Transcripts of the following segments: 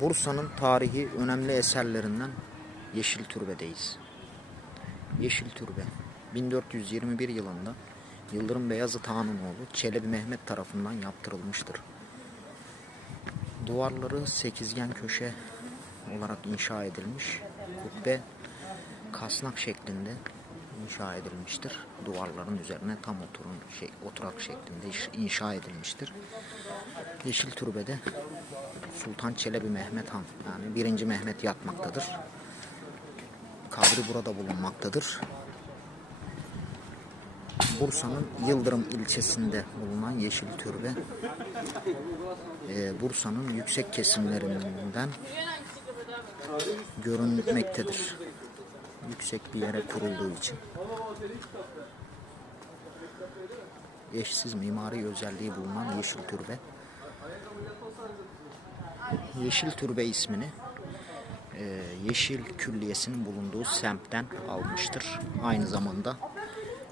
Bursa'nın tarihi önemli eserlerinden Yeşil Türbe'deyiz. Yeşil Türbe 1421 yılında Yıldırım Beyazıt Han'ın oğlu Çelebi Mehmet tarafından yaptırılmıştır. Duvarları sekizgen köşe olarak inşa edilmiş. Kubbe kasnak şeklinde inşa edilmiştir. Duvarların üzerine tam oturun şey, oturak şeklinde inşa edilmiştir. Yeşil Türbe'de Sultan Çelebi Mehmet Han yani 1. Mehmet yatmaktadır. Kabri burada bulunmaktadır. Bursa'nın Yıldırım ilçesinde bulunan Yeşil Türbe e, Bursa'nın yüksek kesimlerinden görünmektedir. Yüksek bir yere kurulduğu için. Eşsiz mimari özelliği bulunan Yeşil Türbe. Yeşil Türbe ismini e, Yeşil Külliyesi'nin bulunduğu semtten almıştır. Aynı zamanda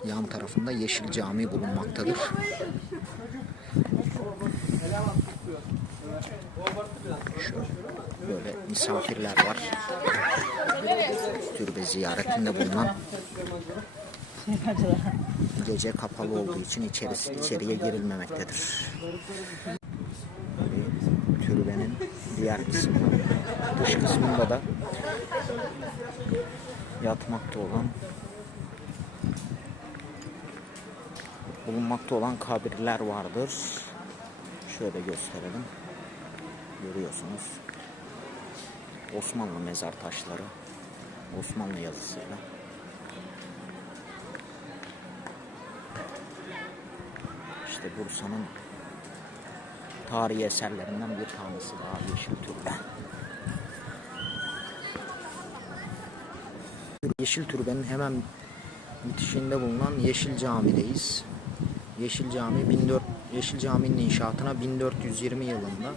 yan tarafında Yeşil Cami bulunmaktadır. Şöyle böyle misafirler var. Türbe ziyaretinde bulunan gece kapalı olduğu için içerisi, içeriye girilmemektedir. Türbenin diğer kısmı, dış kısmında da yatmakta olan bulunmakta olan kabirler vardır. Şöyle gösterelim. Görüyorsunuz. Osmanlı mezar taşları. Osmanlı yazısıyla. İşte Bursa'nın tarihi eserlerinden bir tanesi daha Yeşil Türbe. Yeşil Türbe'nin hemen bitişinde bulunan Yeşil Cami'deyiz. Yeşil Cami 14 Yeşil Cami'nin inşaatına 1420 yılında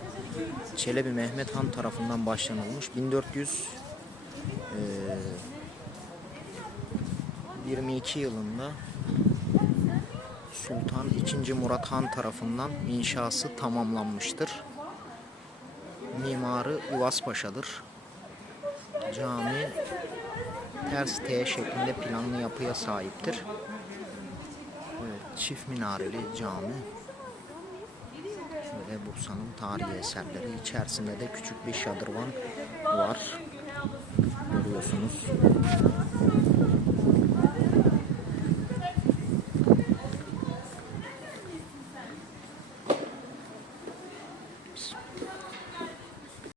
Çelebi Mehmet Han tarafından başlanılmış. 1400 eee, 22 yılında Sultan II. Murat Han tarafından inşası tamamlanmıştır. Mimarı İvas Paşa'dır. Cami ters T şeklinde planlı yapıya sahiptir. Evet, çift minareli cami. Şöyle Bursa'nın tarihi eserleri. İçerisinde de küçük bir şadırvan var. Görüyorsunuz.